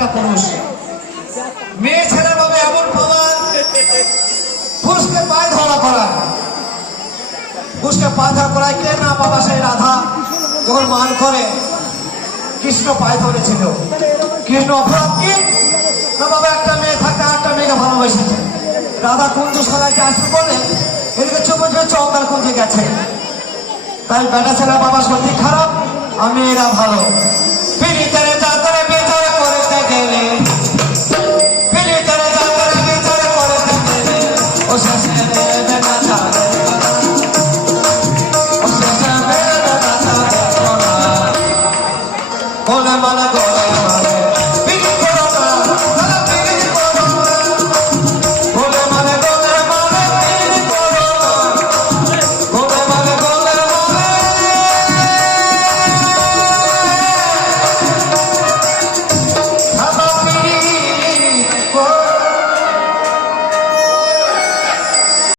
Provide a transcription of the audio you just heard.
একটা পুরুষ মেয়ে ছেলে ভাবে এমন পাওয়া পুরুষকে পায়ে ধরা করা, পুরুষকে পায়ে ধরা করায় কে না বাবা সেই রাধা যখন মান করে কৃষ্ণ পায়ে ধরেছিল। কৃষ্ণ অপরাধ কি না বাবা একটা মেয়ে থাকতে একটা মেয়েকে ভালোবেসেছে। রাধা কুঞ্জ সরাইতে আসবে বলে এদিকে চুপে চুপে চৌকার কুঞ্জে গেছে। তাই বেটা ছেলে বাবা সত্যি খারাপ আর মেয়েরা ভালো। পিড়িতেরে চাতরে বিচার করতে গেলে, পিড়িতেরে চাতরে বিচার করতে গেলে ও শেষে দেবে না ছাড়ে, ও শেষে দেবে না ছাড়ে বলে মানে